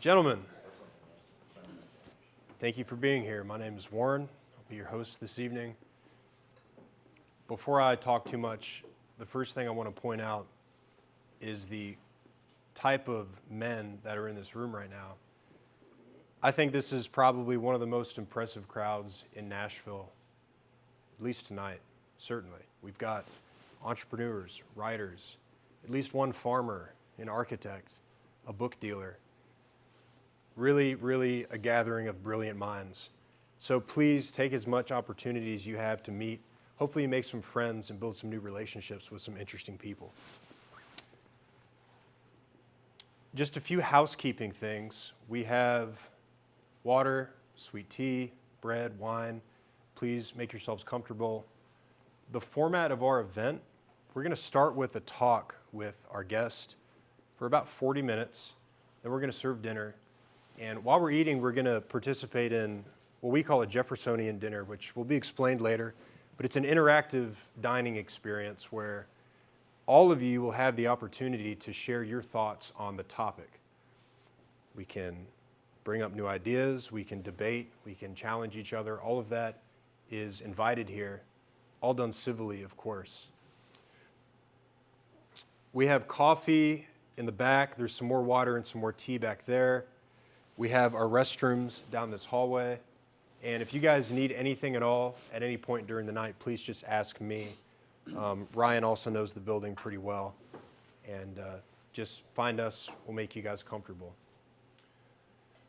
Gentlemen, thank you for being here. My name is Warren. I'll be your host this evening. Before I talk too much, the first thing I want to point out is the type of men that are in this room right now. I think this is probably one of the most impressive crowds in Nashville, at least tonight, certainly. We've got entrepreneurs, writers, at least one farmer, an architect, a book dealer. Really a gathering of brilliant minds. So please take as much opportunity as you have to meet. Hopefully you make some friends and build some new relationships with some interesting people. Just a few housekeeping things. We have water, sweet tea, bread, wine. Please make yourselves comfortable. The format of our event, we're going to start with a talk with our guest for about 40 minutes. Then we're going to serve dinner. And while we're eating, we're going to participate in what we call a Jeffersonian dinner, which will be explained later. But it's an interactive dining experience where all of you will have the opportunity to share your thoughts on the topic. We can bring up new ideas, we can debate, we can challenge each other. All of that is invited here, all done civilly, of course. We have coffee in the back. There's some more water and some more tea back there. We have our restrooms down this hallway. And if you guys need anything at all at any point during the night, please just ask me. Ryan also knows the building pretty well. And just find us. We'll make you guys comfortable.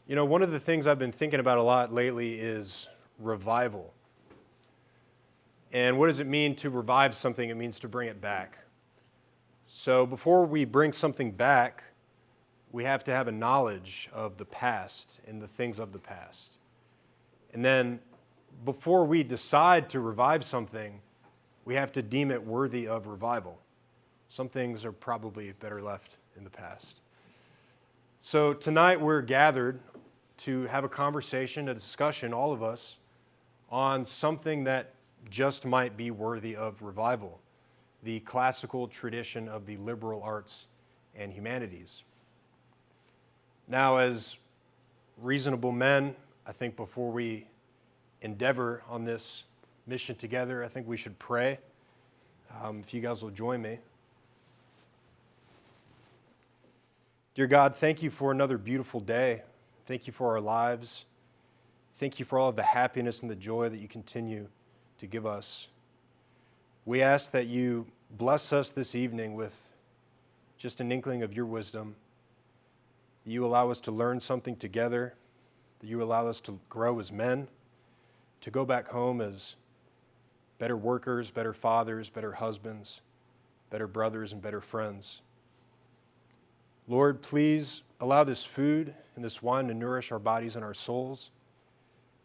You know, one of the things I've been thinking about a lot lately is revival. And what does it mean to revive something? It means to bring it back. So before we bring something back, we have to have a knowledge of the past and the things of the past. And then before we decide to revive something, we have to deem it worthy of revival. Some things are probably better left in the past. So tonight we're gathered to have a conversation, a discussion, all of us, on something that just might be worthy of revival, the classical tradition of the liberal arts and humanities. Now, as reasonable men, I think before we endeavor on this mission together, I think we should pray. If you guys will join me. Dear God, thank you for another beautiful day. Thank you for our lives. Thank you for all of the happiness and the joy that you continue to give us. We ask that you bless us this evening with just an inkling of your wisdom. That you allow us to learn something together. That you allow us to grow as men, to go back home as better workers, better fathers, better husbands, better brothers, and better friends. Lord, please allow this food and this wine to nourish our bodies and our souls,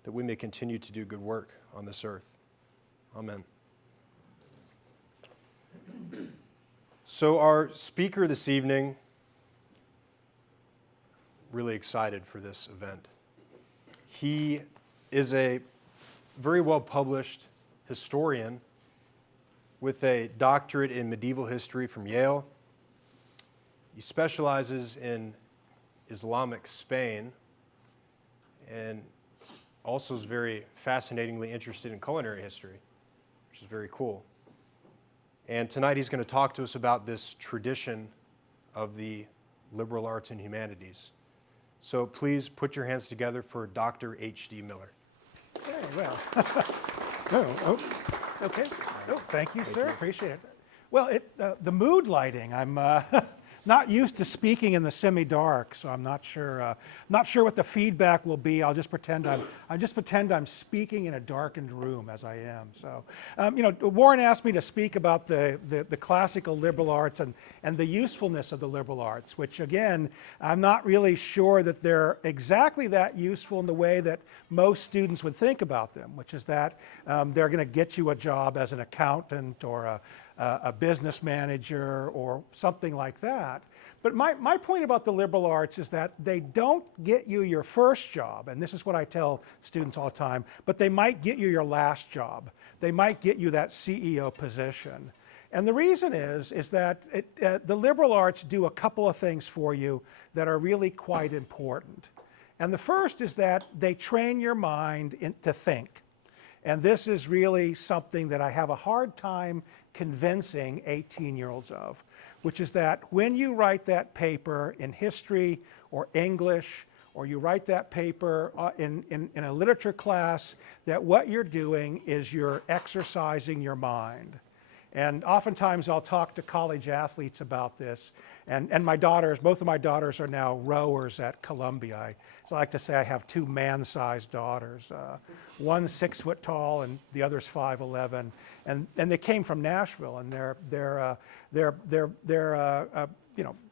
that we may continue to do good work on this earth. Amen. So our speaker this evening, really excited for this event. He is a very well-published historian with a doctorate in medieval history from Yale. He specializes in Islamic Spain and also is very fascinatingly interested in culinary history, which is very cool. And tonight he's going to talk to us about this tradition of the liberal arts and humanities. So please put your hands together for Dr. H.D. Miller. Okay, well, okay. Oh, thank you, sir. Appreciate it. Well, the mood lighting, I'm not used to speaking in the semi-dark, so I'm not sure what the feedback will be. I'll just pretend I'm speaking in a darkened room as I am. So, Warren asked me to speak about the classical liberal arts and the usefulness of the liberal arts, which again, I'm not really sure that they're exactly that useful in the way that most students would think about them, which is that they're going to get you a job as an accountant or a business manager or something like that. But my point about the liberal arts is that they don't get you your first job, and this is what I tell students all the time, but they might get you your last job. They might get you that CEO position. And the reason is that the liberal arts do a couple of things for you that are really quite important. And the first is that they train your mind to think. And this is really something that I have a hard time convincing 18-year-olds of, which is that when you write that paper in history or English, or you write that paper in a literature class, that what you're doing is you're exercising your mind. And oftentimes I'll talk to college athletes about this. And my daughters, both of my daughters are now rowers at Columbia. I like to say I have two man-sized daughters. One's 6 foot tall and the other's 5'11". And they came from Nashville, and they're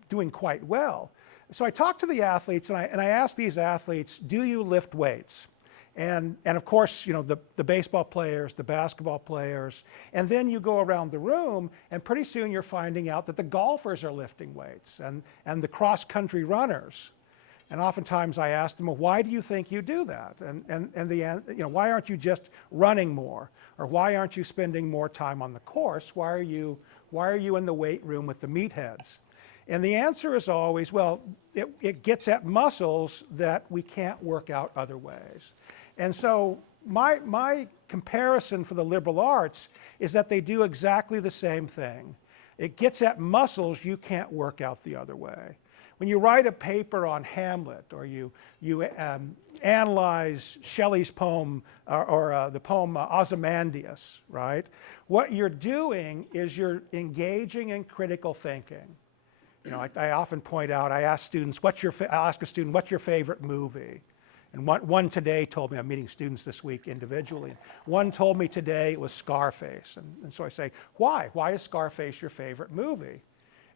doing quite well. So I talk to the athletes, and I ask these athletes, do you lift weights? And of course, the baseball players, the basketball players, and then you go around the room, and pretty soon you're finding out that the golfers are lifting weights, and the cross-country runners. And oftentimes I ask them, well, why do you think you do that? Why aren't you just running more? Or why aren't you spending more time on the course? Why are you in the weight room with the meatheads? And the answer is always, well, it gets at muscles that we can't work out other ways. And so my comparison for the liberal arts is that they do exactly the same thing. It gets at muscles you can't work out the other way. When you write a paper on Hamlet, or you analyze Shelley's poem, or the poem Ozymandias, right? What you're doing is you're engaging in critical thinking. I often point out, I ask students, I'll ask a student, what's your favorite movie? And one today told me, I'm meeting students this week individually, one told me today it was Scarface. And so I say, why? Why is Scarface your favorite movie?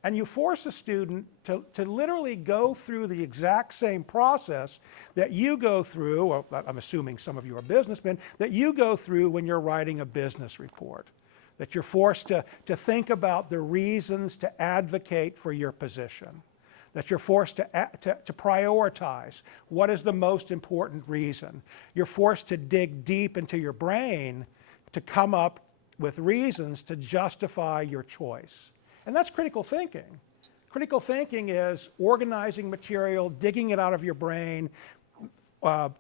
And you force a student to literally go through the exact same process that you go through, or I'm assuming some of you are businessmen, that you go through when you're writing a business report. That you're forced to think about the reasons to advocate for your position. That you're forced to prioritize what is the most important reason. You're forced to dig deep into your brain to come up with reasons to justify your choice. And that's critical thinking. Critical thinking is organizing material, digging it out of your brain,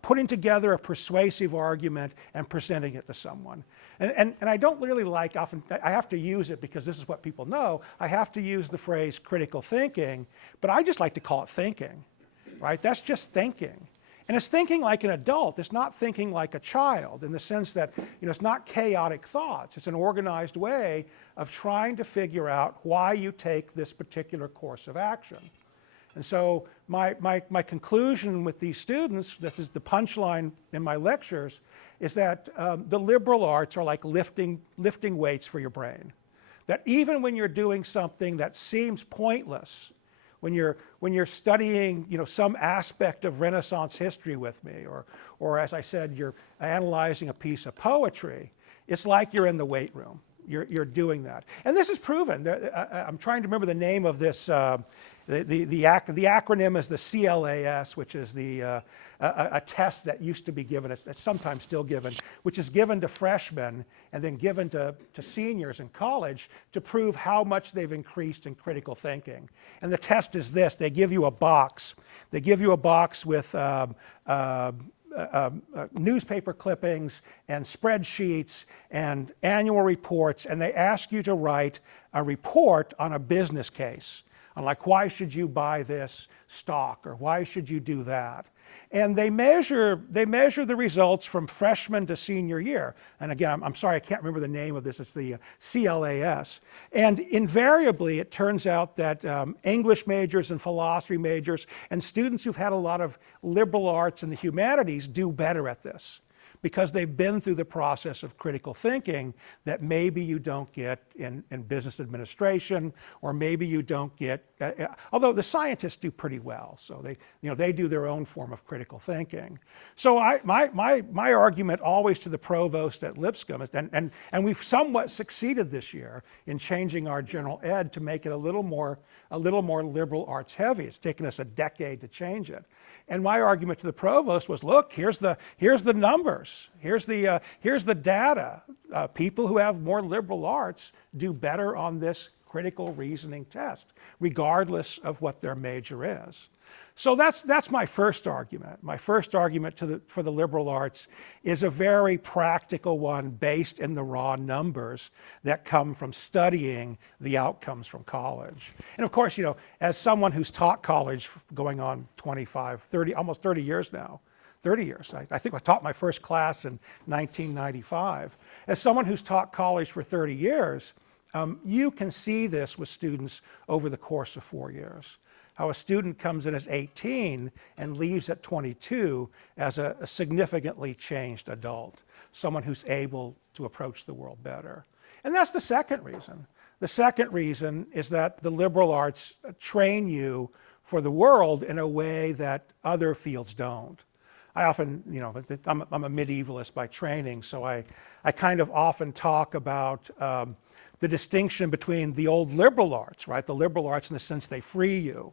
putting together a persuasive argument and presenting it to someone. And I don't really like, often, I have to use it because this is what people know, I have to use the phrase critical thinking, but I just like to call it thinking, right? That's just thinking. And it's thinking like an adult. It's not thinking like a child, in the sense that it's not chaotic thoughts. It's an organized way of trying to figure out why you take this particular course of action. And so my conclusion with these students, this is the punchline in my lectures, is that the liberal arts are like lifting weights for your brain. That even when you're doing something that seems pointless, when you're studying some aspect of Renaissance history with me, or as I said, you're analyzing a piece of poetry, it's like you're in the weight room. You're doing that. And this is proven. I'm trying to remember the name of this. The acronym is the CLAS, which is a test that used to be given, it's sometimes still given, which is given to freshmen and then given to seniors in college to prove how much they've increased in critical thinking. And the test is this: they give you a box. They give you a box with newspaper clippings and spreadsheets and annual reports, and they ask you to write a report on a business case. On like, why should you buy this stock, or why should you do that? And they measure the results from freshman to senior year. And again, I'm sorry, I can't remember the name of this. It's the CLAS. And invariably, it turns out that English majors and philosophy majors and students who've had a lot of liberal arts and the humanities do better at this, because they've been through the process of critical thinking that maybe you don't get in business administration, or maybe you don't get, although the scientists do pretty well, so they do their own form of critical thinking. So my argument always to the provost at Lipscomb is, and we've somewhat succeeded this year in changing our general ed to make it a little more liberal arts heavy. It's taken us a decade to change it. And my argument to the provost was, look, here's the numbers, here's the data. People who have more liberal arts do better on this critical reasoning test, regardless of what their major is. So that's my first argument. My first argument for the liberal arts is a very practical one based in the raw numbers that come from studying the outcomes from college. And of course, as someone who's taught college going on 25, 30, almost 30 years now, 30 years. I think I taught my first class in 1995. As someone who's taught college for 30 years, you can see this with students over the course of 4 years. How a student comes in as 18 and leaves at 22 as a significantly changed adult, someone who's able to approach the world better. And that's the second reason. The second reason is that the liberal arts train you for the world in a way that other fields don't. I often, I'm a medievalist by training, so I kind of often talk about the distinction between the old liberal arts, right? The liberal arts in the sense they free you.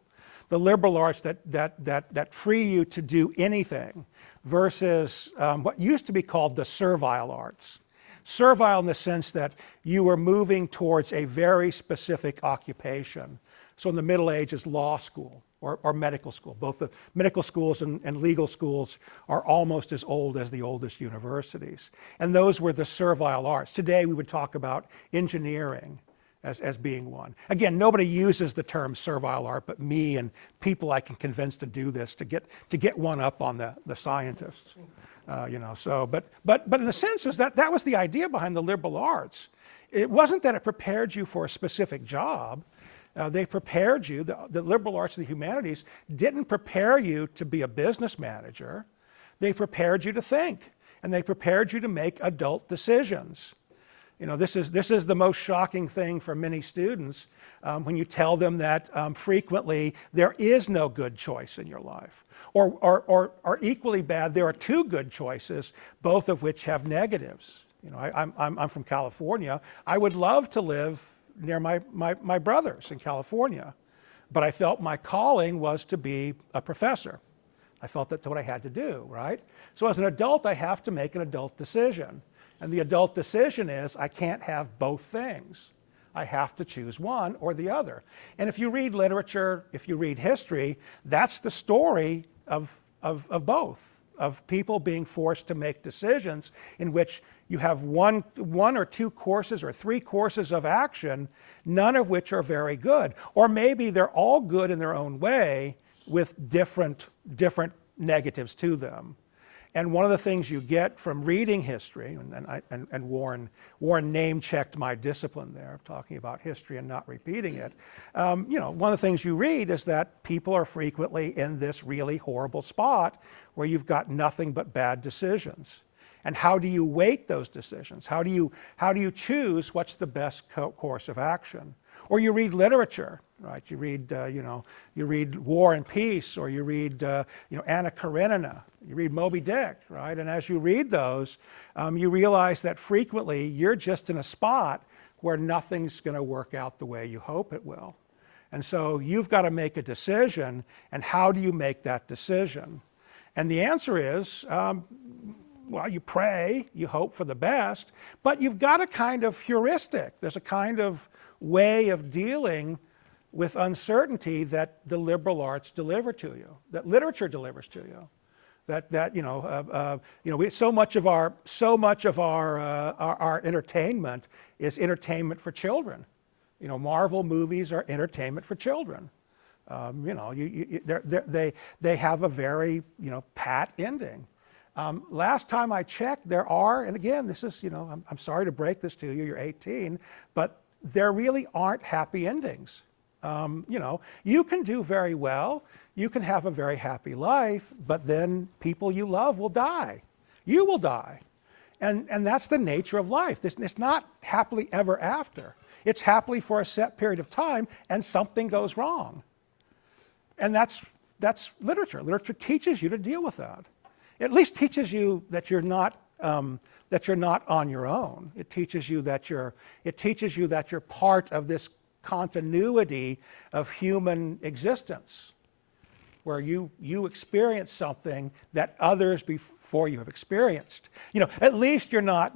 The liberal arts that free you to do anything versus what used to be called the servile arts. Servile in the sense that you were moving towards a very specific occupation. So in the Middle Ages, law school or medical school. Both the medical schools and legal schools are almost as old as the oldest universities. And those were the servile arts. Today we would talk about engineering as being one. Again, nobody uses the term servile art but me and people I can convince to do this to get one up on the scientists. But in the sense is that was the idea behind the liberal arts. It wasn't that it prepared you for a specific job. They prepared you, the liberal arts and the humanities didn't prepare you to be a business manager. They prepared you to think, and they prepared you to make adult decisions. This is the most shocking thing for many students when you tell them that frequently there is no good choice in your life. Or equally bad, there are two good choices, both of which have negatives. I'm from California. I would love to live near my brothers in California, but I felt my calling was to be a professor. I felt that's what I had to do, right? So as an adult, I have to make an adult decision. And the adult decision is I can't have both things. I have to choose one or the other. And if you read literature, if you read history, that's the story of both, of people being forced to make decisions in which you have one or two courses or three courses of action, none of which are very good. Or maybe they're all good in their own way with different negatives to them. And one of the things you get from reading history, and Warren name-checked my discipline there, talking about history and not repeating it. One of the things you read is that people are frequently in this really horrible spot where you've got nothing but bad decisions. And how do you weight those decisions? How do you choose what's the best course of action? Or you read literature, right? You read War and Peace, or you read Anna Karenina, you read Moby Dick, right? And as you read those, you realize that frequently you're just in a spot where nothing's going to work out the way you hope it will. And so you've got to make a decision, and how do you make that decision? And the answer is, well, you pray, you hope for the best, but you've got a kind of heuristic. There's a kind of way of dealing with uncertainty that the liberal arts deliver to you, that literature delivers to you. So much of our entertainment is entertainment for children. Marvel movies are entertainment for children. They have a very pat ending. Last time I checked, there are, and again, this is, I'm sorry to break this to you, you're 18, but there really aren't happy endings. You can do very well, you can have a very happy life, but then people you love will die. You will die. And that's the nature of life. It's not happily ever after. It's happily for a set period of time, and something goes wrong. And that's literature. Literature teaches you to deal with that. It at least teaches you that you're not on your own. It teaches you that you're part of this continuity of human existence. where you experience something that others before you have experienced. At least you're not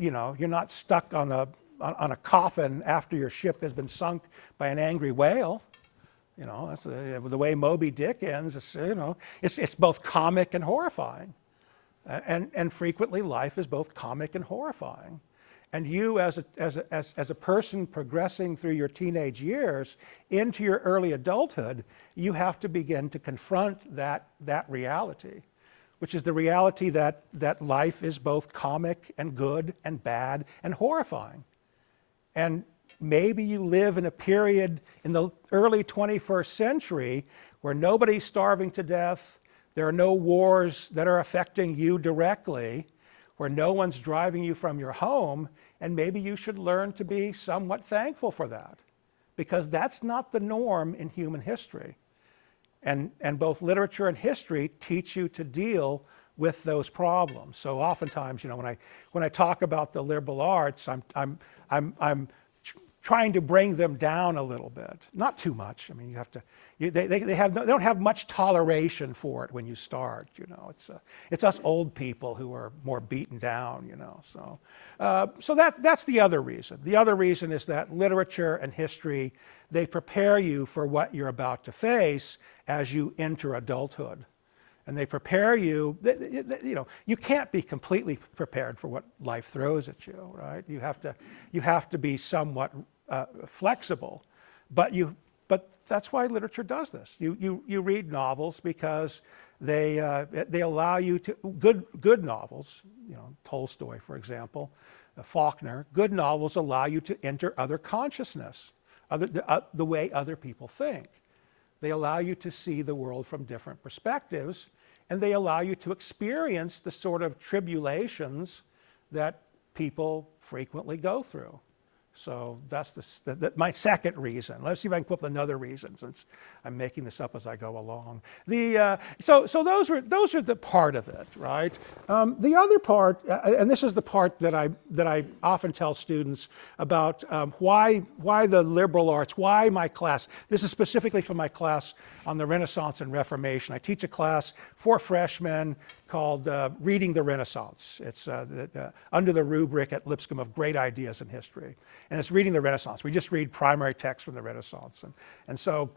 stuck on a coffin after your ship has been sunk by an angry whale. That's the way Moby Dick ends. It's both comic and horrifying, and frequently life is both comic and horrifying. And you, as a person progressing through your teenage years into your early adulthood, you have to begin to confront that reality, which is the reality that life is both comic and good and bad and horrifying. And maybe you live in a period in the early 21st century where nobody's starving to death, there are no wars that are affecting you directly, where no one's driving you from your home, and maybe you should learn to be somewhat thankful for that, because that's not the norm in human history. And both literature and history teach you to deal with those problems. So oftentimes, when I talk about the liberal arts, I'm trying to bring them down a little bit, not too much. I mean, they don't have much toleration for it when you start. It's us old people who are more beaten down. So that's the other reason. The other reason is that literature and history, they prepare you for what you're about to face as you enter adulthood. And they prepare you, you can't be completely prepared for what life throws at you, right? You have to be somewhat flexible, but that's why literature does this. You read novels because they allow you to, good novels, Tolstoy, for example, Faulkner, good novels allow you to enter other consciousness, the way other people think. They allow you to see the world from different perspectives, and they allow you to experience the sort of tribulations that people frequently go through. So that's my second reason. Let's see if I can come up with another reason, since I'm making this up as I go along. So those are the part of it, right? The other part, and this is the part that I often tell students about why the liberal arts, why my class. This is specifically for my class on the Renaissance and Reformation. I teach a class for freshmen called Reading the Renaissance. It's under the rubric at Lipscomb of Great Ideas in History. And it's reading the Renaissance. We just read primary texts from the Renaissance. And so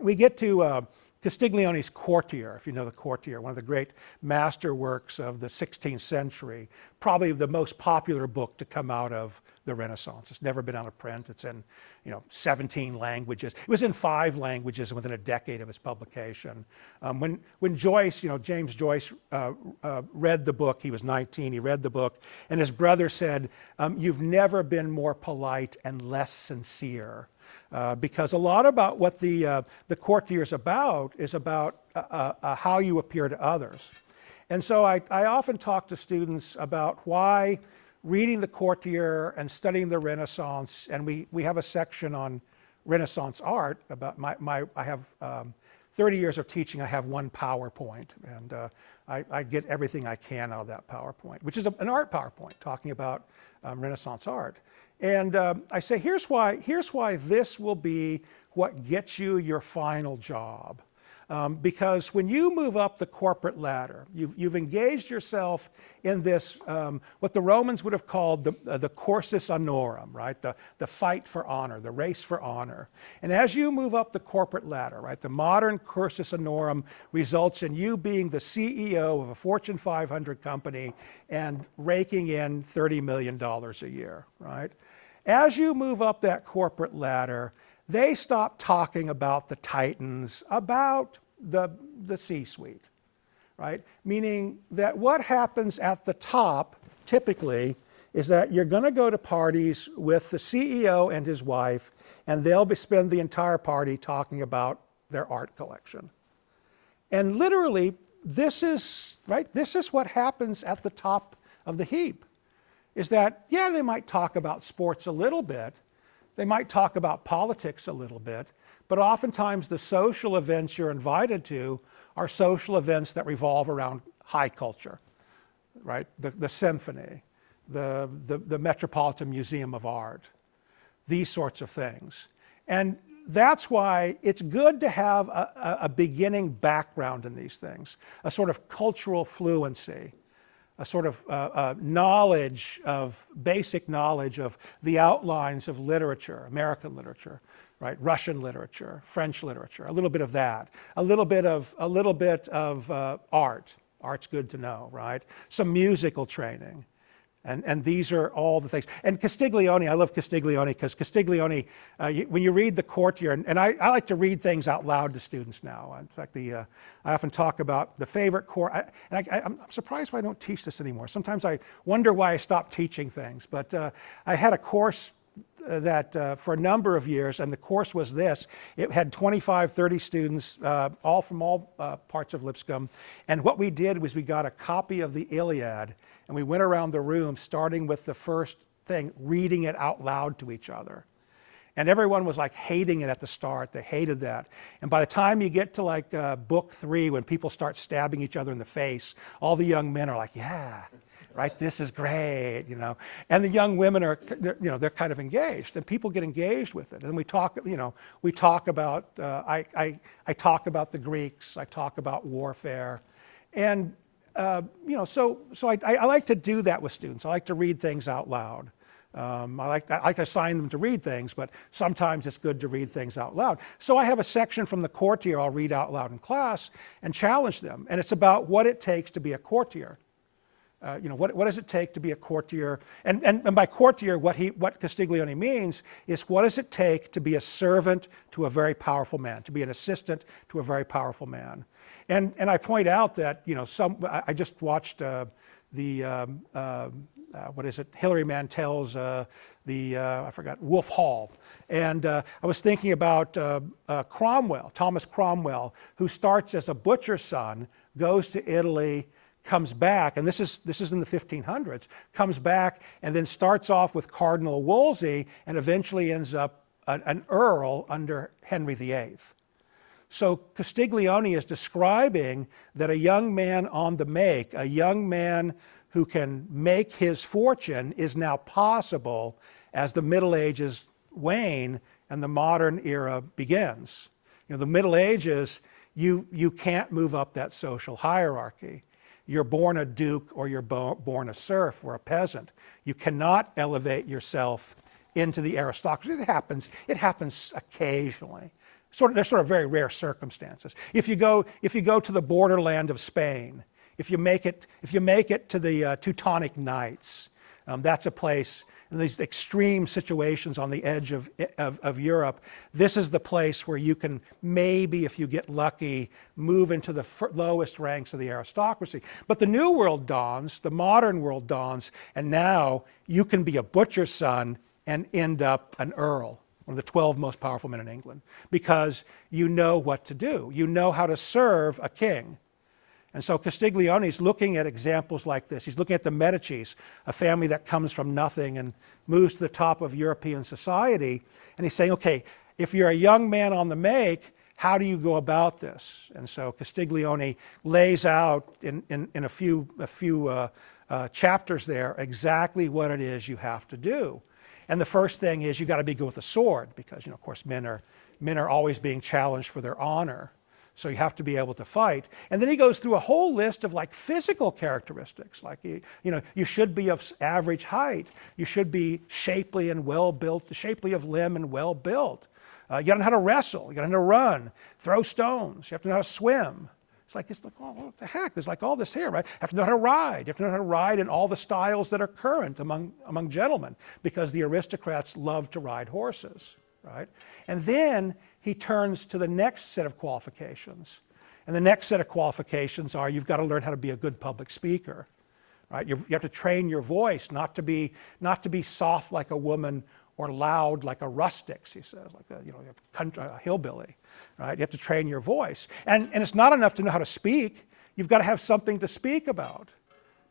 we get to Castiglione's Courtier, if you know the Courtier, one of the great masterworks of the 16th century, probably the most popular book to come out of the Renaissance. It's never been out of print. It's in 17 languages. It was in 5 languages within a decade of its publication. When Joyce, James Joyce, read the book, he was 19, he read the book, and his brother said, "You've never been more polite and less sincere." Because a lot about what the Courtier is about how you appear to others. And so I often talk to students about why reading the Courtier and studying the Renaissance, and we have a section on Renaissance art. About I have 30 years of teaching. I have one PowerPoint, and I get everything I can out of that PowerPoint, which is an art PowerPoint talking about Renaissance art. And I say, here's why this will be what gets you your final job. Because when you move up the corporate ladder, you've engaged yourself in this, what the Romans would have called the cursus honorum, right? The fight for honor, the race for honor. And as you move up the corporate ladder, right, the modern cursus honorum results in you being the CEO of a Fortune 500 company and raking in $30 million a year, right? As you move up that corporate ladder, they stop talking about the titans, about the C-suite, right? Meaning that what happens at the top, typically, is that you're going to go to parties with the CEO and his wife, and they'll spend the entire party talking about their art collection. And literally, this is what happens at the top of the heap, is that, yeah, they might talk about sports a little bit, they might talk about politics a little bit, but oftentimes the social events you're invited to are social events that revolve around high culture, right? The symphony, the Metropolitan Museum of Art, these sorts of things. And that's why it's good to have a beginning background in these things, a sort of cultural fluency, a sort of knowledge of, basic knowledge of the outlines of literature, American literature, right? Russian literature, French literature, a little bit of that, a little bit of art. Art's good to know, right? Some musical training. And these are all the things. And Castiglione, I love Castiglione because Castiglione, when you read the courtier, and I like to read things out loud to students now. In fact, I often talk about the favorite I'm surprised why I don't teach this anymore. Sometimes I wonder why I stopped teaching things. But I had a course that for a number of years, and the course was this. It had 25, 30 students, all from all parts of Lipscomb. And what we did was we got a copy of the Iliad, and we went around the room, starting with the first thing, reading it out loud to each other. And everyone was like hating it at the start. They hated that. And by the time you get to like book 3, when people start stabbing each other in the face, all the young men are like, yeah, right, this is great, you know. And the young women are, they're kind of engaged, and people get engaged with it. And we talk, we talk about, I talk about the Greeks, I talk about warfare. And so I like to do that with students. I like to read things out loud. I like to assign them to read things, but sometimes it's good to read things out loud. So I have a section from the courtier I'll read out loud in class and challenge them. And it's about what it takes to be a courtier. What does it take to be a courtier? And by courtier, what Castiglione means is, what does it take to be a servant to a very powerful man, to be an assistant to a very powerful man? And I point out that, I just watched Hilary Mantel's, I forgot, Wolf Hall. And I was thinking about Cromwell, Thomas Cromwell, who starts as a butcher's son, goes to Italy, comes back, and this is in the 1500s, comes back and then starts off with Cardinal Wolsey and eventually ends up an earl under Henry VIII. So Castiglione is describing that a young man on the make, a young man who can make his fortune, is now possible as the Middle Ages wane and the modern era begins. The Middle Ages, you can't move up that social hierarchy. You're born a duke or you're born a serf or a peasant. You cannot elevate yourself into the aristocracy. It happens occasionally. There's sort of very rare circumstances. If you go to the borderland of Spain, if you make it to the Teutonic Knights, that's a place, in these extreme situations on the edge of Europe, this is the place where you can maybe, if you get lucky, move into the lowest ranks of the aristocracy. But the new world dawns, the modern world dawns, and now you can be a butcher's son and end up an earl, one of the 12 most powerful men in England, because you know what to do. You know how to serve a king. And so Castiglione is looking at examples like this. He's looking at the Medicis, a family that comes from nothing and moves to the top of European society. And he's saying, okay, if you're a young man on the make, how do you go about this? And so Castiglione lays out in a few chapters there exactly what it is you have to do. And the first thing is you've got to be good with a sword, because, of course, men are always being challenged for their honor. So you have to be able to fight. And then he goes through a whole list of like physical characteristics, like, you should be of average height. You should be shapely and well-built, shapely of limb and well-built. You gotta know how to wrestle. You gotta know how to run, throw stones. You have to know how to swim. It's like, oh, what the heck? There's like all this here, right? You have to know how to ride. You have to know how to ride in all the styles that are current among gentlemen, because the aristocrats love to ride horses, right? And then he turns to the next set of qualifications. And the next set of qualifications are, you've got to learn how to be a good public speaker, right? You have to train your voice not to be soft like a woman or loud like a rustic, he says, like a hillbilly, right? You have to train your voice. And it's not enough to know how to speak. You've got to have something to speak about.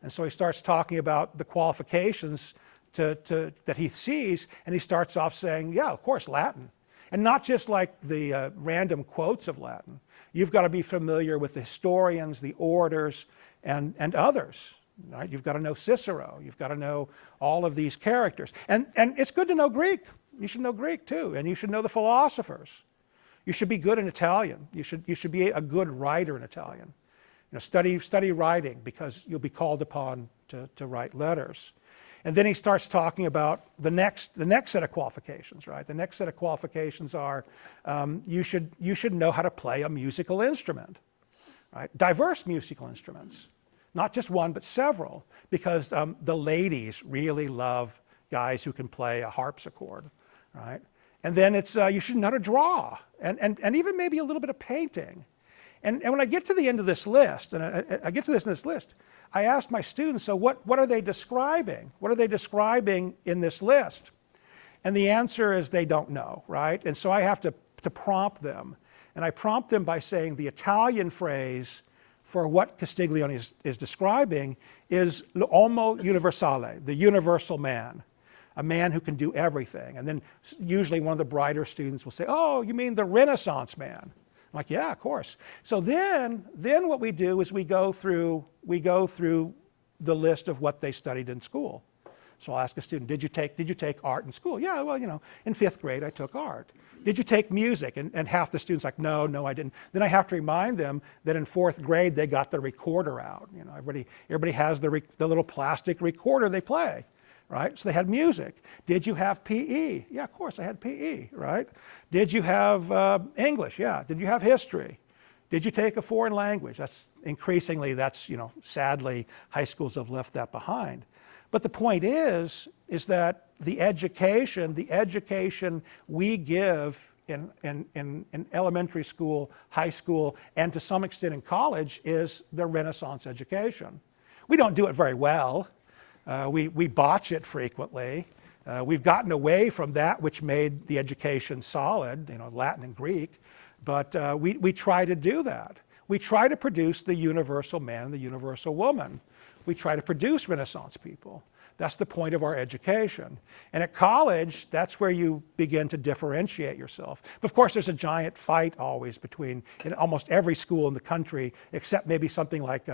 And so he starts talking about the qualifications that he sees, and he starts off saying, yeah, of course, Latin. And not just like the random quotes of Latin. You've got to be familiar with the historians, the orators, and others. Right? You've got to know Cicero. You've got to know all of these characters. And it's good to know Greek. You should know Greek too, and you should know the philosophers. You should be good in Italian. You should be a good writer in Italian. You know, study writing, because you'll be called upon to write letters. And then he starts talking about the next set of qualifications, right? The next set of qualifications are you should know how to play a musical instrument, right? Diverse musical instruments, not just one but several, because the ladies really love guys who can play a harpsichord, right? And then it's you should know how to draw, and even maybe a little bit of painting. And when I get to the end of this list, and I get to this list, I asked my students, so what are they describing? What are they describing in this list? And the answer is they don't know, right? And so I have to prompt them. And I prompt them by saying the Italian phrase for what Castiglione is describing is l'uomo universale, the universal man, a man who can do everything. And then usually one of the brighter students will say, oh, you mean the Renaissance man? I'm like, yeah, of course. So then what we do is we go through the list of what they studied in school. So I'll ask a student, did you take art in school? Yeah, well, you know, in 5th grade I took art. Did you take music? And half the students like, no, I didn't. Then I have to remind them that in 4th grade they got the recorder out. You know, everybody has the little plastic recorder they play, right? So they had music. Did you have PE? Yeah, of course I had PE, right? Did you have English? Yeah. Did you have history? Did you take a foreign language? That's increasingly, you know, sadly, high schools have left that behind. But the point is that the education we give in elementary school, high school, and to some extent in college is the Renaissance education. We don't do it very well. We botch it frequently. We've gotten away from that which made the education solid, you know, Latin and Greek, but we try to do that. We try to produce the universal man and the universal woman. We try to produce Renaissance people. That's the point of our education. And at college, that's where you begin to differentiate yourself. But of course, there's a giant fight always in almost every school in the country, except maybe something like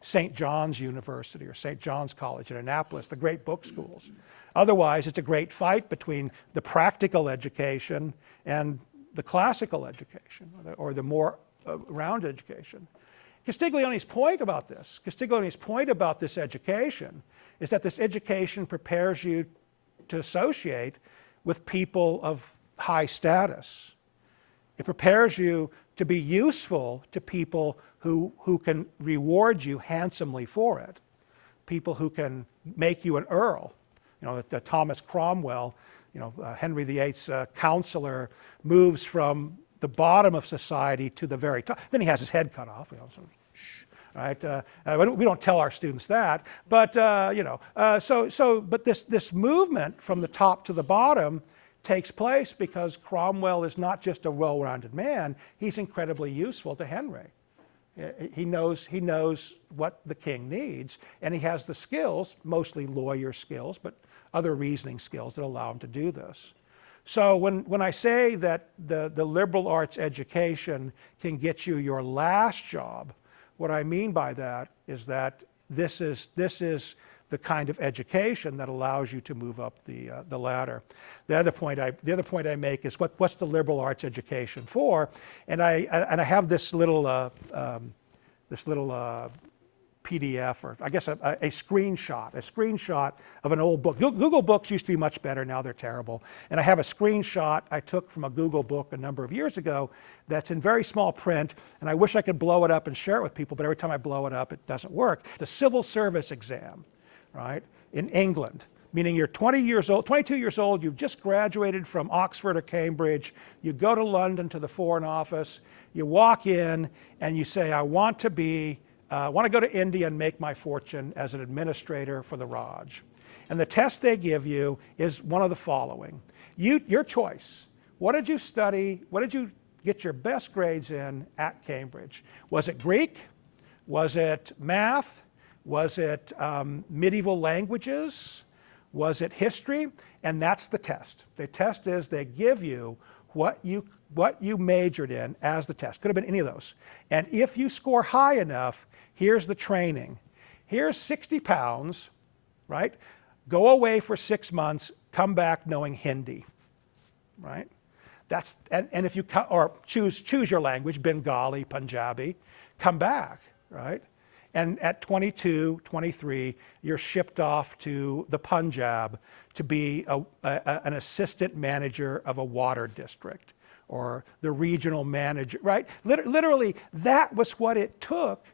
St. John's University or St. John's College in Annapolis, the great book schools. Otherwise, it's a great fight between the practical education and the classical education, or the more rounded education. Castiglione's point about this education is that this education prepares you to associate with people of high status. It prepares you to be useful to people who can reward you handsomely for it, people who can make you an earl. You know, Thomas Cromwell, you know, Henry VIII's counselor, moves from the bottom of society to the very top. Then he has his head cut off. You know, so, right? We don't tell our students that, but you know, but this movement from the top to the bottom takes place because Cromwell is not just a well-rounded man; he's incredibly useful to Henry. He knows what the king needs, and he has the skills, mostly lawyer skills, but other reasoning skills that allow him to do this. So when I say that the liberal arts education can get you your last job, what I mean by that is that this is the kind of education that allows you to move up the ladder. The other point I make is what's the liberal arts education for? And I have this little PDF, or I guess a screenshot of an old book. Google Books used to be much better, now they're terrible. And I have a screenshot I took from a Google book a number of years ago that's in very small print, and I wish I could blow it up and share it with people, but every time I blow it up, it doesn't work. The civil service exam, right, in England, meaning you're 22 years old, you've just graduated from Oxford or Cambridge, you go to London to the Foreign Office, you walk in and you say, I want to go to India and make my fortune as an administrator for the Raj. And the test they give you is one of the following. Your choice. What did you study? What did you get your best grades in at Cambridge? Was it Greek? Was it math? Was it medieval languages? Was it history? And that's the test. The test is they give you what you majored in as the test. Could have been any of those. And if you score high enough, here's the training. Here's 60 pounds, right? Go away for 6 months, come back knowing Hindi, right? And if you, or choose your language, Bengali, Punjabi, come back, right? And at 22, 23, you're shipped off to the Punjab to be an assistant manager of a water district or the regional manager, right? Literally, that was what it took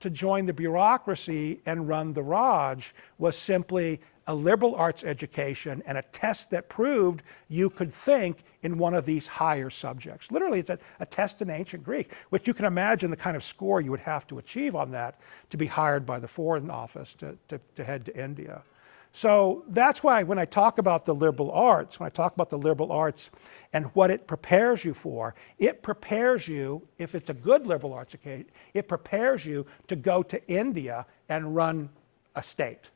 to join the bureaucracy and run the Raj, was simply a liberal arts education and a test that proved you could think in one of these higher subjects. Literally, it's a test in ancient Greek, which you can imagine the kind of score you would have to achieve on that to be hired by the Foreign Office to head to India. So that's why when I talk about the liberal arts, and what it prepares you for, it prepares you, if it's a good liberal arts education, it prepares you to go to India and run a state.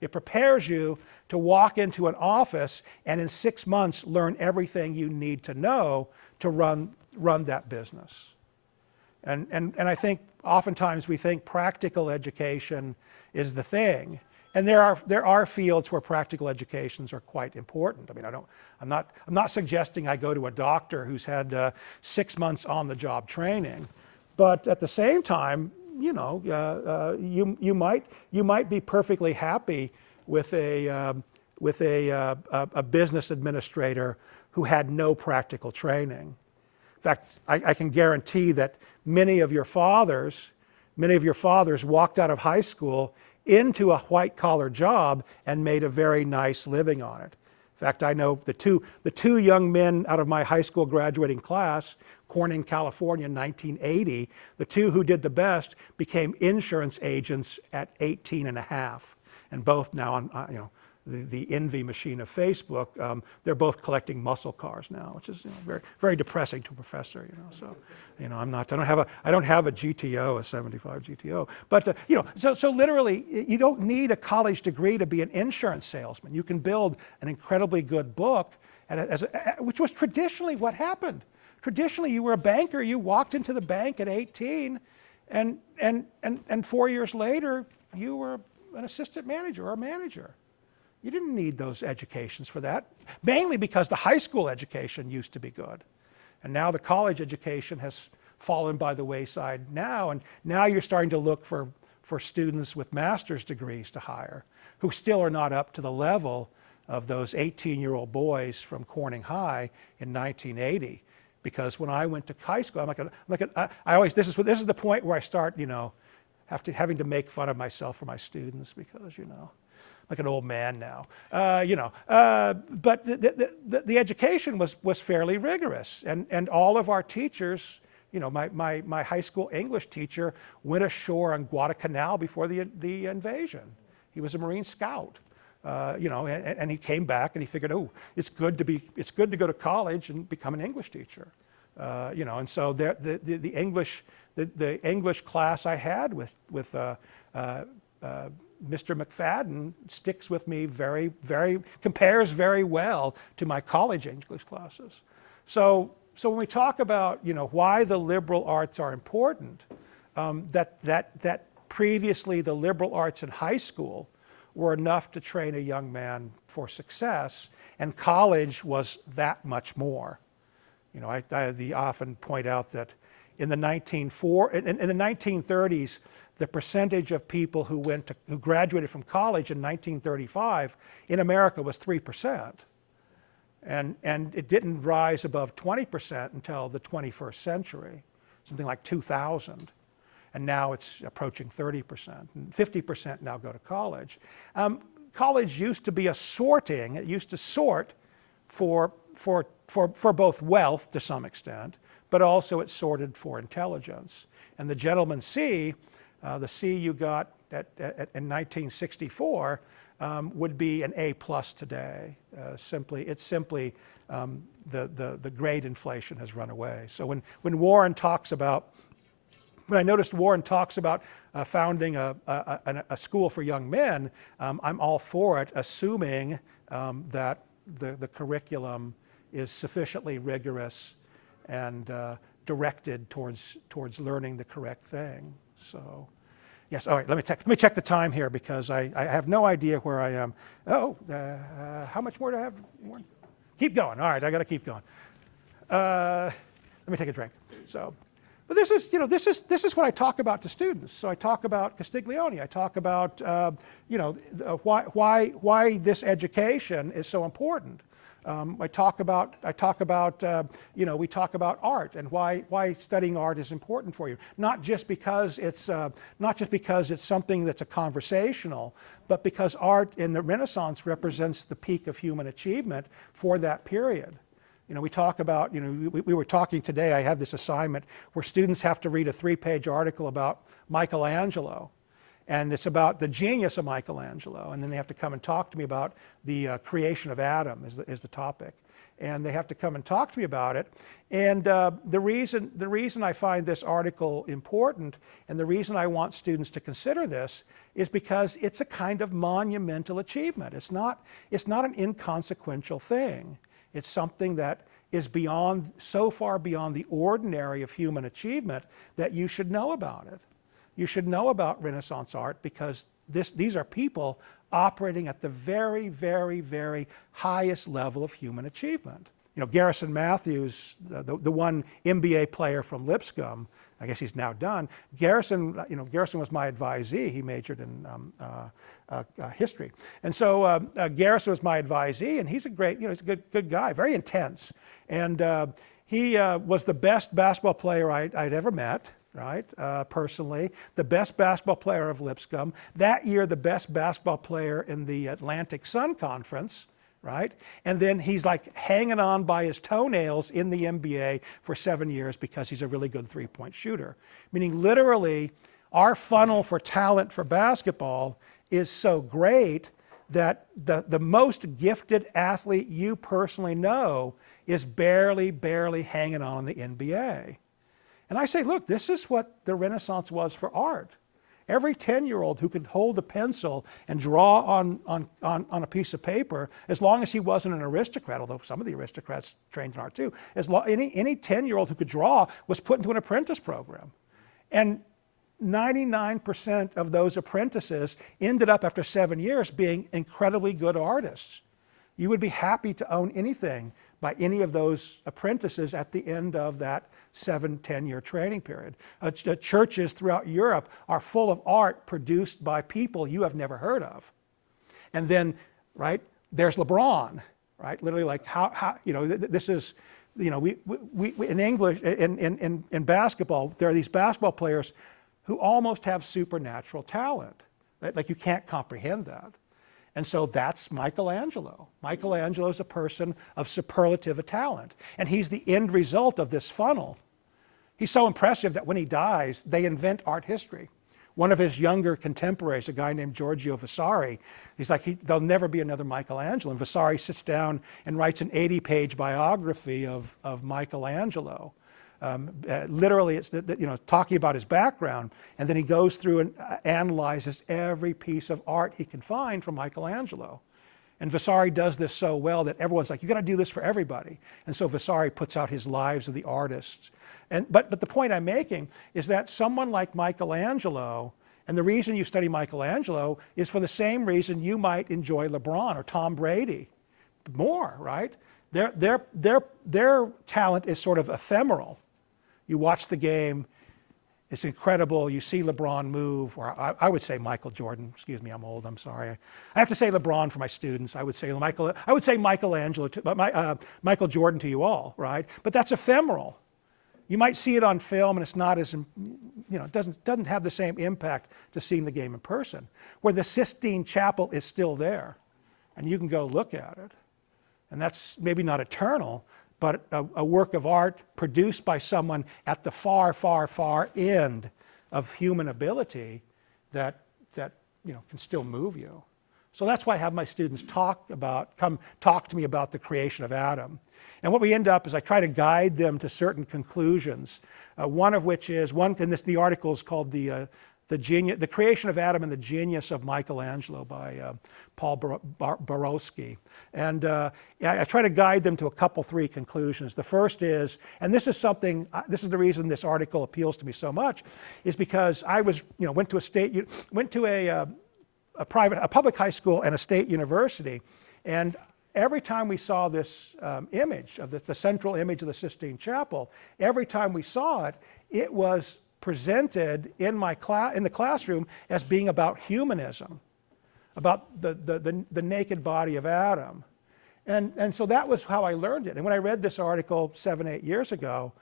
It prepares you to walk into an office and in 6 months learn everything you need to know to run that business. And I think oftentimes we think practical education is the thing. And there are fields where practical educations are quite important. I mean, I'm not suggesting I go to a doctor who's had 6 months on the job training, but at the same time, you know, you might be perfectly happy with a business administrator who had no practical training. In fact, I can guarantee that many of your fathers walked out of high school into a white-collar job and made a very nice living on it. In fact, I know the two young men out of my high school graduating class, Corning, California, in 1980, the two who did the best became insurance agents at 18 and a half. And both now on, you know, the envy machine of Facebook, they're both collecting muscle cars now, which is, you know, very, very depressing to a professor, you know. So, you know, I don't have a GTO, a 75 GTO. But, you know, so literally, you don't need a college degree to be an insurance salesman. You can build an incredibly good book, which was traditionally what happened. Traditionally, you were a banker, you walked into the bank at 18, and 4 years later, you were an assistant manager or a manager. You didn't need those educations for that, mainly because the high school education used to be good. And now the college education has fallen by the wayside now, and now you're starting to look for students with master's degrees to hire, who still are not up to the level of those 18-year-old boys from Corning High in 1980. Because when I went to high school, this is the point where I start, you know, having to make fun of myself for my students because, you know, like an old man now, you know. But the education was fairly rigorous, and all of our teachers, you know, my high school English teacher went ashore on Guadalcanal before the invasion. He was a Marine Scout. You know, and he came back and he figured, oh, it's good to go to college and become an English teacher. You know, and so the English class I had with Mr. McFadden sticks with me compares very well to my college English classes. So when we talk about, you know, why the liberal arts are important, that previously the liberal arts in high school were enough to train a young man for success, and college was that much more. You know, I often point out that in the 1930s, the percentage of people who graduated from college in 1935 in America was 3%. And it didn't rise above 20% until the 21st century, something like 2000. And now it's approaching 30%. And 50% now go to college. College used to be it used to sort for both wealth to some extent, but also it sorted for intelligence. And the gentleman C, the C you got in 1964, would be an A+ today. The grade inflation has run away. So when Warren talks about, when I noticed Warren talks about founding a school for young men, I'm all for it, assuming that the curriculum is sufficiently rigorous and directed towards learning the correct thing. So, yes. All right. Let me check the time here because I have no idea where I am. Oh, how much more do I have? Keep going. All right, I got to keep going. Let me take a drink. So, but this is, this is what I talk about to students. So I talk about Castiglione. I talk about, why this education is so important. We talk about art and why studying art is important for you. Not just because it's something that's a conversational, but because art in the Renaissance represents the peak of human achievement for that period. We talk about, we were talking today, I have this assignment where students have to read a 3-page article about Michelangelo. And it's about the genius of Michelangelo. And then they have to come and talk to me about the creation of Adam is the topic. And they have to come and talk to me about it. And the reason I find this article important and the reason I want students to consider this is because it's a kind of monumental achievement. It's not an inconsequential thing. It's something that is so far beyond the ordinary of human achievement that you should know about it. You should know about Renaissance art because these are people operating at the very, very, very highest level of human achievement. Garrison Matthews, the one MBA player from Lipscomb, I guess he's now done. Garrison was my advisee. He majored in history. And so Garrison was my advisee, and he's a great, he's a good guy, very intense. And he was the best basketball player I'd ever met, right, personally, the best basketball player of Lipscomb. That year, the best basketball player in the Atlantic Sun Conference, right? And then he's like hanging on by his toenails in the NBA for 7 years because he's a really good three-point shooter. Meaning literally, our funnel for talent for basketball is so great that the most gifted athlete you personally know is barely hanging on in the NBA. And I say, look, this is what the Renaissance was for art. Every 10-year-old who could hold a pencil and draw on a piece of paper, as long as he wasn't an aristocrat, although some of the aristocrats trained in art too, any 10-year-old who could draw was put into an apprentice program. And 99% of those apprentices ended up after 7 years being incredibly good artists. You would be happy to own anything by any of those apprentices at the end of that 7-10-year training period. Churches throughout Europe are full of art produced by people you have never heard of. And then, right, there's LeBron, right? Literally, like this is, we in English, in basketball, there are these basketball players who almost have supernatural talent. Right? Like you can't comprehend that. And so that's Michelangelo. Michelangelo is a person of superlative talent. And he's the end result of this funnel. He's so impressive that when he dies, they invent art history. One of his younger contemporaries, a guy named Giorgio Vasari, he's like, there'll never be another Michelangelo. And Vasari sits down and writes an 80-page biography of Michelangelo. Literally, it's talking about his background, and then he goes through and analyzes every piece of art he can find from Michelangelo. And Vasari does this so well that everyone's like, you got to do this for everybody. And so Vasari puts out his lives of the artists. But the point I'm making is that someone like Michelangelo, and the reason you study Michelangelo is for the same reason you might enjoy LeBron or Tom Brady more, right? Their talent is sort of ephemeral. You watch the game, it's incredible. You see LeBron move, or I would say Michael Jordan. Excuse me, I'm old. I'm sorry. I have to say LeBron for my students. I would say Michelangelo, Michael Jordan to you all, right? But that's ephemeral. You might see it on film, and it's not as, it doesn't have the same impact to seeing the game in person. Where the Sistine Chapel is still there, and you can go look at it, and that's maybe not eternal, but a work of art produced by someone at the far, far, far end of human ability that can still move you. So that's why I have my students come talk to me about the creation of Adam. And what we end up is I try to guide them to certain conclusions. One of which is the article is called the Creation of Adam and the Genius of Michelangelo by Paul Borowski. And I try to guide them to three conclusions. The first is, and this is the reason this article appeals to me so much, is because I went to a public high school and a state university, and every time we saw this image of the central image of the Sistine Chapel, every time we saw it, it was presented in the classroom as being about humanism, about the naked body of Adam. And so that was how I learned it. And when I read this article 7, 8 years ago,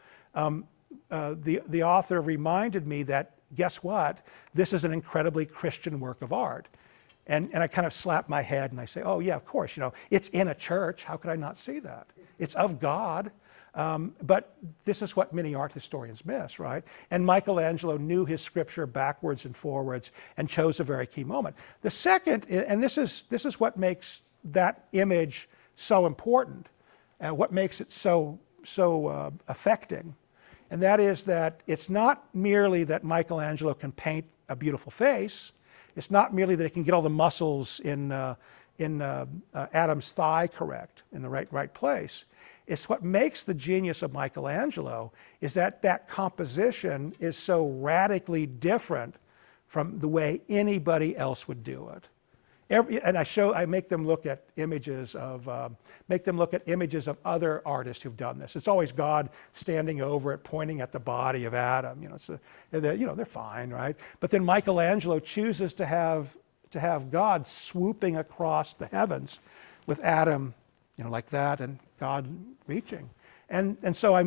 the author reminded me that, guess what? This is an incredibly Christian work of art. And I kind of slap my head and I say, oh yeah, of course, it's in a church. How could I not see that? It's of God. But this is what many art historians miss, right? And Michelangelo knew his scripture backwards and forwards and chose a very key moment. The second, and this is what makes that image so important, and what makes it so affecting, and that is that it's not merely that Michelangelo can paint a beautiful face. It's not merely that he can get all the muscles in Adam's thigh correct, in the right place. It's what makes the genius of Michelangelo is that composition is so radically different from the way anybody else would do it. I make them look at images of other artists who've done this. It's always God standing over it, pointing at the body of Adam. They're fine, right? But then Michelangelo chooses to have God swooping across the heavens with Adam, like that, and God reaching. And so I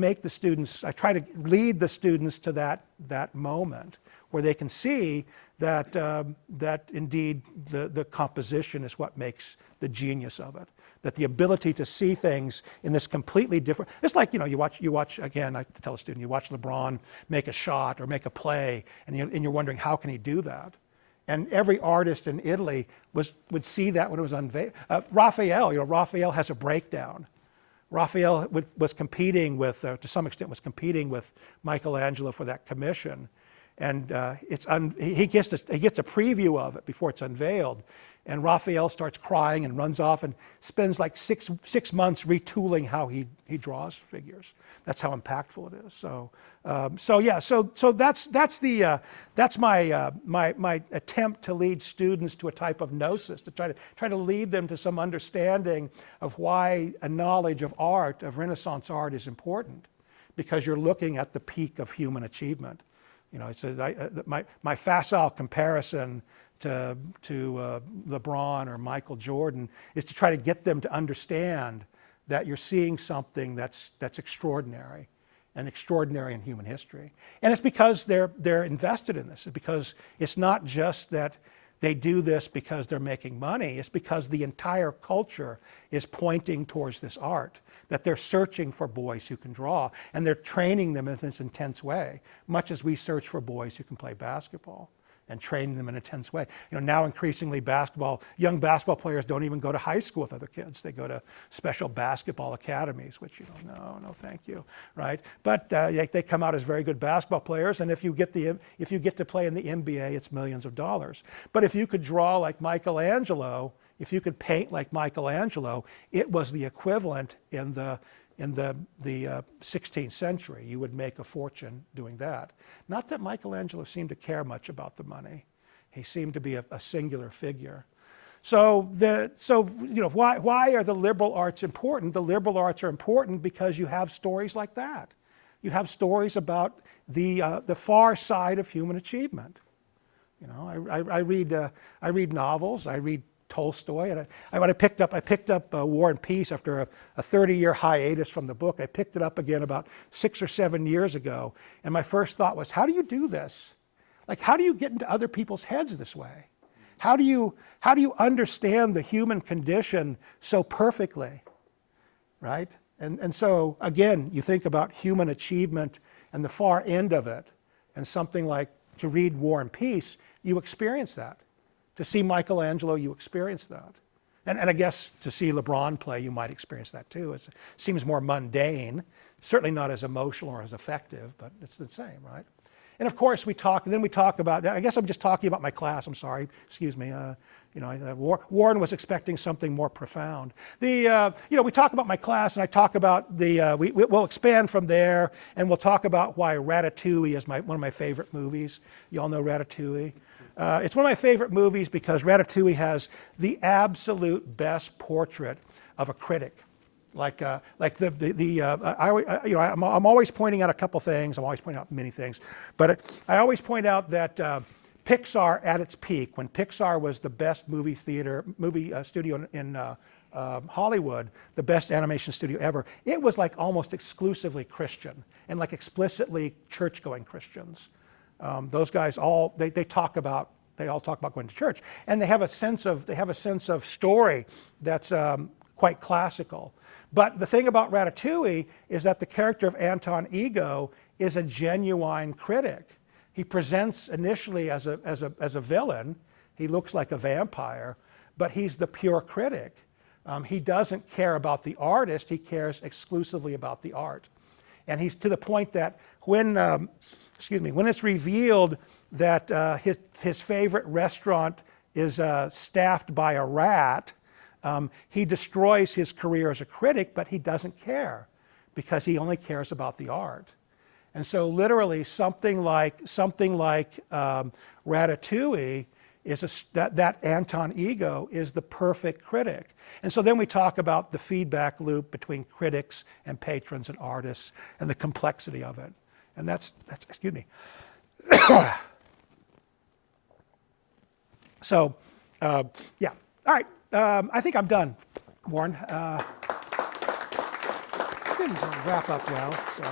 try to lead the students to that moment where they can see that indeed the composition is what makes the genius of it. That the ability to see things in this completely different, it's like, you watch, again, I tell a student, you watch LeBron make a shot or make a play, and you're wondering, how can he do that? And every artist in Italy would see that when it was unveiled. Raphael has a breakdown. Raphael was competing with, to some extent, was competing with Michelangelo for that commission. And he gets a preview of it before it's unveiled. And Raphael starts crying and runs off and spends like six months retooling how he draws figures. That's how impactful it is. So that's my attempt to lead students to a type of gnosis, to try to lead them to some understanding of why a knowledge of art, of Renaissance art, is important, because you're looking at the peak of human achievement. My facile comparison to LeBron or Michael Jordan is to try to get them to understand that you're seeing something that's extraordinary, and extraordinary in human history. And it's because they're invested in this. It's because it's not just that they do this because they're making money. It's because the entire culture is pointing towards this art, that they're searching for boys who can draw, and they're training them in this intense way, much as we search for boys who can play basketball and training them in an intense way. Now increasingly young basketball players don't even go to high school with other kids. They go to special basketball academies, which no, thank you, right? But they come out as very good basketball players, and if you get to play in the NBA, it's millions of dollars. But if you could draw like Michelangelo, if you could paint like Michelangelo, it was the equivalent in the 16th century. You would make a fortune doing that. Not that Michelangelo seemed to care much about the money. He seemed to be a singular figure. So why are the liberal arts important? The liberal arts are important because you have stories like that. You have stories about the far side of human achievement. I read novels. I read Tolstoy, and I picked up War and Peace after a 30-year hiatus from the book. I picked it up again about 6 or 7 years ago, and my first thought was, how do you do this? Like, how do you get into other people's heads this way? How do you understand the human condition so perfectly, right? And so again, you think about human achievement and the far end of it, and something like, to read War and Peace, you experience that. To see Michelangelo, you experience that. And I guess to see LeBron play, you might experience that too. It seems more mundane, certainly not as emotional or as effective, but it's the same, right? And of course, we talk about, I guess I'm just talking about my class, I'm sorry, excuse me. Warren was expecting something more profound. We talk about my class, and I talk about we'll expand from there, and we'll talk about why Ratatouille is one of my favorite movies. You all know Ratatouille? It's one of my favorite movies because Ratatouille has the absolute best portrait of a critic. Like I'm always pointing out a couple things. I'm always pointing out many things, but I always point out that Pixar at its peak, when Pixar was the best movie studio in Hollywood, the best animation studio ever, it was like almost exclusively Christian and like explicitly church-going Christians. Those guys all they all talk about going to church, and they have a sense of story that's quite classical. But the thing about Ratatouille is that the character of Anton Ego is a genuine critic. He presents initially as a villain. He looks like a vampire, but he's the pure critic. He doesn't care about the artist. He cares exclusively about the art. And he's to the point that when it's revealed that his favorite restaurant is staffed by a rat, he destroys his career as a critic, but he doesn't care because he only cares about the art. And so literally something like Ratatouille is that Anton Ego is the perfect critic. And so then we talk about the feedback loop between critics and patrons and artists and the complexity of it. And that's excuse me. So, yeah. All right. I think I'm done, Warren. Didn't wrap up well, so.